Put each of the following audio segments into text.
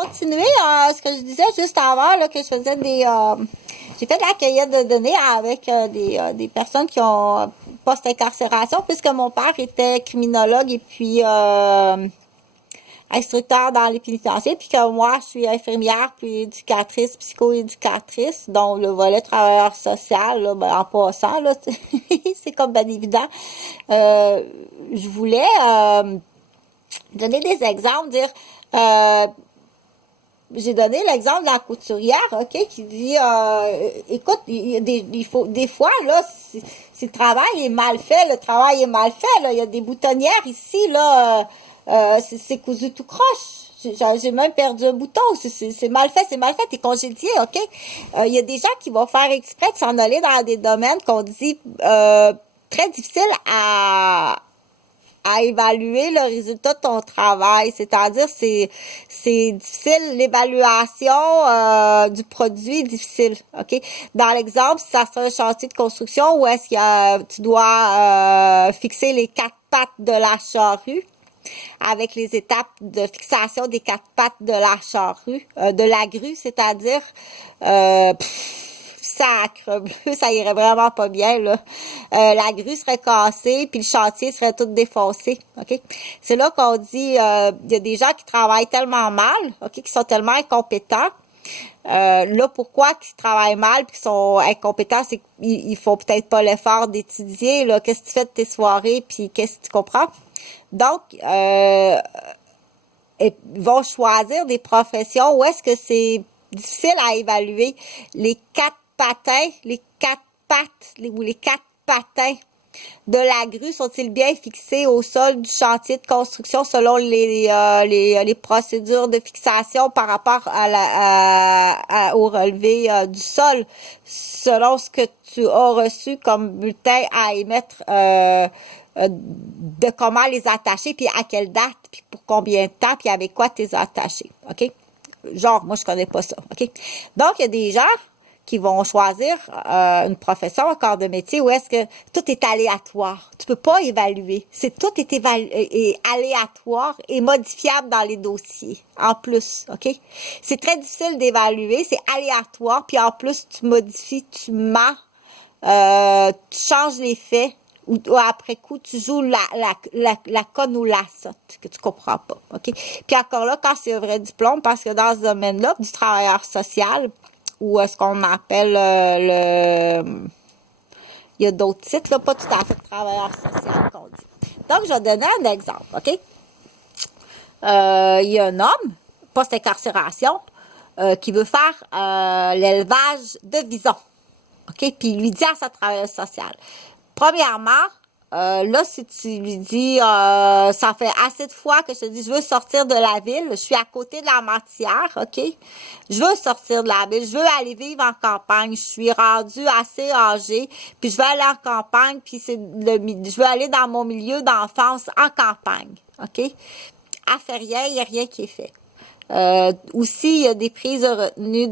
continuer ce que je disais juste avant, là, que je faisais j'ai fait de la cueillette de données avec des personnes qui ont post-incarcération, puisque mon père était criminologue et puis instructeur dans les pénitentiaires, puis que moi, je suis infirmière, puis éducatrice, psychoéducatrice, dont le volet travailleur social, là, ben, en passant, là, c'est comme ben évident. Je voulais donner des exemples, dire j'ai donné l'exemple de la couturière, OK, qui dit écoute, il faut des fois là, si le travail est mal fait, le travail est mal fait, là, il y a des boutonnières ici là, c'est cousu tout croche. J'ai même perdu un bouton, c'est mal fait, t'es congédié, OK? Il y a des gens qui vont faire exprès de s'en aller dans des domaines qu'on dit très difficiles à évaluer le résultat de ton travail, c'est-à-dire c'est difficile, l'évaluation du produit est difficile, OK? Dans l'exemple, si ça serait un chantier de construction où est-ce que tu dois fixer les 4 pattes de la charrue avec les étapes de fixation des 4 pattes de la charrue, de la grue, c'est-à-dire sacre bleu, ça irait vraiment pas bien, là. La grue serait cassée, puis le chantier serait tout défoncé, OK? C'est là qu'on dit, il y a des gens qui travaillent tellement mal, OK, qui sont tellement incompétents. Là, pourquoi qu'ils travaillent mal puis qu'ils sont incompétents, c'est qu'ils font peut-être pas l'effort d'étudier, là, qu'est-ce que tu fais de tes soirées, puis qu'est-ce que tu comprends? Donc, ils vont choisir des professions où est-ce que c'est difficile à évaluer les 4 patins, les 4 pattes ou les 4 patins de la grue sont-ils bien fixés au sol du chantier de construction selon les procédures de fixation par rapport au relevé du sol, selon ce que tu as reçu comme bulletin à émettre de comment les attacher, puis à quelle date, puis pour combien de temps, puis avec quoi tu les as attachés, OK? Genre, moi, je connais pas ça, OK? Donc, il y a des gens qui vont choisir une profession, un corps de métier où est-ce que tout est aléatoire. Tu peux pas évaluer. Tout est aléatoire et modifiable dans les dossiers. En plus, OK? C'est très difficile d'évaluer, c'est aléatoire, puis en plus, tu modifies, tu mens, tu changes les faits, ou après coup, tu joues la conne ou la sotte, que tu comprends pas, OK? Puis encore là, quand c'est un vrai diplôme, parce que dans ce domaine-là, du travailleur social, ou ce qu'on appelle il y a d'autres titres, là, pas tout à fait travailleur social qu'on dit. Donc, je vais donner un exemple, OK? Il y a un homme, post-incarcération, qui veut faire l'élevage de visons, OK? Puis il lui dit à sa travailleuse sociale, premièrement, là, si tu lui dis, ça fait assez de fois que je te dis, je veux sortir de la ville, je suis à côté de la matière, OK? Je veux sortir de la ville, je veux aller vivre en campagne, je suis rendue assez âgée, puis je veux aller en campagne, puis je veux aller dans mon milieu d'enfance en campagne, OK? Elle fait rien, il n'y a rien qui est fait. Aussi, il y a des prises de retenue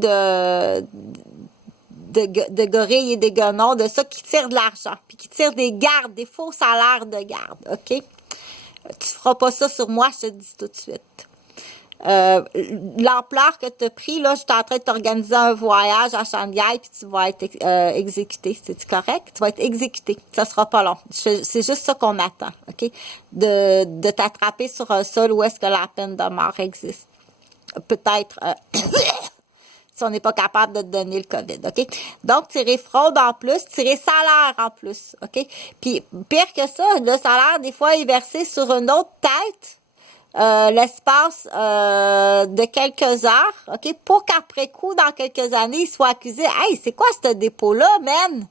de gorilles et des guenons, de ça, qui tirent de l'argent, puis qui tirent des gardes, des faux salaires de garde, OK? Tu feras pas ça sur moi, je te dis tout de suite. L'ampleur que tu as pris, là, je suis en train de t'organiser un voyage à Shanghai, puis tu vas être exécuté. C'est-tu correct? Tu vas être exécuté. Ça sera pas long. C'est juste ça qu'on attend, OK? De t'attraper sur un sol où est-ce que la peine de mort existe. Peut-être... si on n'est pas capable de te donner le COVID, OK? Donc, tirer fraude en plus, tirer salaire en plus, OK? Puis, pire que ça, le salaire, des fois, est versé sur une autre tête, l'espace de quelques heures, OK? Pour qu'après coup, dans quelques années, il soit accusé. Hey, c'est quoi ce dépôt-là, man?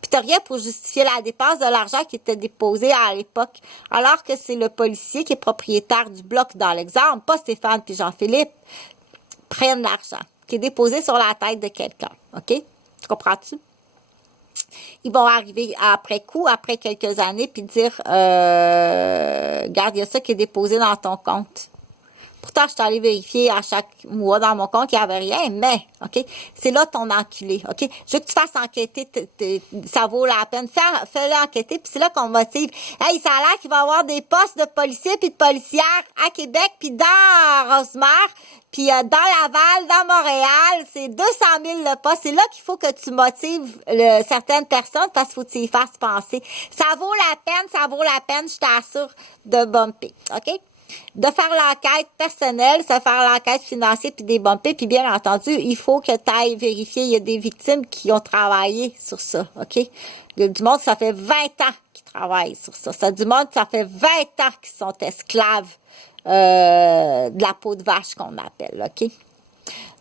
Puis t'as rien pour justifier la dépense de l'argent qui était déposé à l'époque. Alors que c'est le policier qui est propriétaire du bloc dans l'exemple, pas Stéphane puis Jean-Philippe, prennent l'argent qui est déposé sur la tête de quelqu'un, OK? Tu comprends-tu? Ils vont arriver après coup, après quelques années, puis dire, regarde, il y a ça qui est déposé dans ton compte. Pourtant, je suis allée vérifier à chaque mois dans mon compte qu'il n'y avait rien, mais, OK, c'est là ton enculé, OK? Je veux que tu fasses enquêter, ça vaut la peine. Fais-le enquêter, puis c'est là qu'on motive. Hey, ça a l'air qu'il va y avoir des postes de policiers puis de policières à Québec, puis dans Rosemère, puis dans Laval, dans Montréal, c'est 200 000 le poste. C'est là qu'il faut que tu motives certaines personnes parce qu'il faut que tu y fasses penser. Ça vaut la peine, je t'assure, de bumper, OK? De faire l'enquête personnelle, de faire l'enquête financière puis des bumpers, puis bien entendu, il faut que tu ailles vérifier, il y a des victimes qui ont travaillé sur ça, OK? Il y a du monde, ça fait 20 ans qu'ils travaillent sur ça. Ça du monde, ça fait 20 ans qu'ils sont esclaves de la peau de vache qu'on appelle, OK?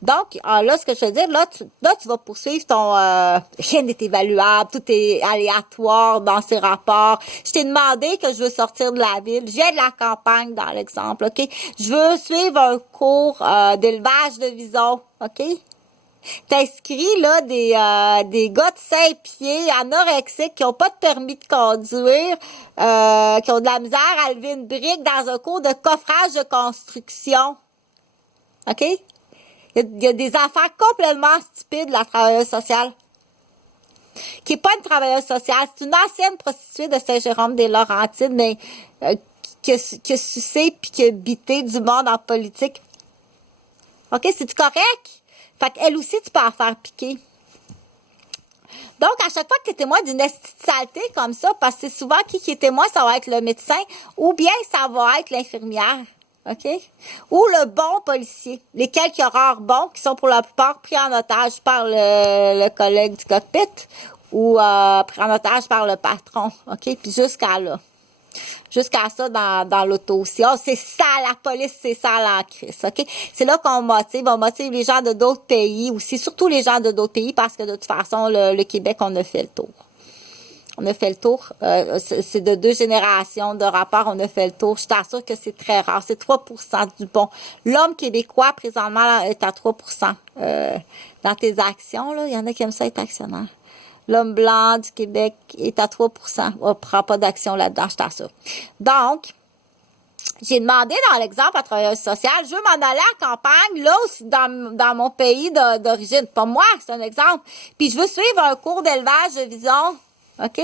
Donc, là, ce que je veux dire, là, tu vas poursuivre ton... rien n'est évaluable, tout est aléatoire dans ces rapports. Je t'ai demandé que je veux sortir de la ville. Je viens de la campagne, dans l'exemple, OK? Je veux suivre un cours d'élevage de visons, OK? T'inscris, là, des gars de 5 pieds, anorexiques, qui ont pas de permis de conduire, qui ont de la misère à lever une brique dans un cours de coffrage de construction. OK? Il y a des affaires complètement stupides, la travailleuse sociale. Qui est pas une travailleuse sociale, c'est une ancienne prostituée de Saint-Jérôme-des-Laurentides, mais qui a sucé puis qui a bité du monde en politique. OK, c'est-tu correct? Fait qu'elle aussi, tu peux en faire piquer. Donc, à chaque fois que tu es témoin d'une saleté comme ça, parce que c'est souvent qui est témoin, ça va être le médecin, ou bien ça va être l'infirmière. OK? Ou le bon policier. Lesquels qui ont rare bons, qui sont pour la plupart pris en otage par le collègue du cockpit ou pris en otage par le patron. OK? Puis jusqu'à là. Jusqu'à ça dans l'auto aussi. Oh, c'est ça, la police, c'est ça la crise. OK? C'est là qu'on motive. On motive les gens de d'autres pays aussi, surtout les gens de d'autres pays, parce que de toute façon, le Québec, on a fait le tour. On a fait le tour. C'est de 2 générations de rapports. On a fait le tour. Je t'assure que c'est très rare. C'est 3% du bon. L'homme québécois, présentement, là, est à 3%. Dans tes actions, là, il y en a qui aiment ça être actionnaire. L'homme blanc du Québec est à 3%. On ne prend pas d'action là-dedans, je t'assure. Donc, j'ai demandé dans l'exemple à travailleuse sociale, je veux m'en aller à la campagne, là, aussi, dans mon pays d'origine. Pas moi, c'est un exemple. Puis je veux suivre un cours d'élevage de visons. OK?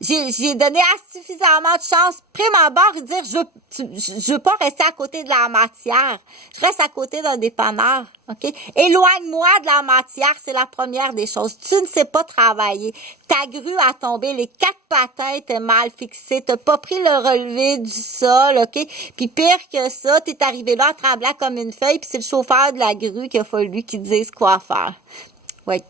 J'ai donné suffisamment de chance, prime abord, et dire, je veux pas rester à côté de la matière. Je reste à côté d'un dépanneur. OK? Éloigne-moi de la matière, c'est la première des choses. Tu ne sais pas travailler. Ta grue a tombé, les 4 patins étaient mal fixés, t'as pas pris le relevé du sol, OK? Puis pire que ça, t'es arrivé là en tremblant comme une feuille, puis c'est le chauffeur de la grue qu'il a fallu qu'il dise quoi faire. Oui.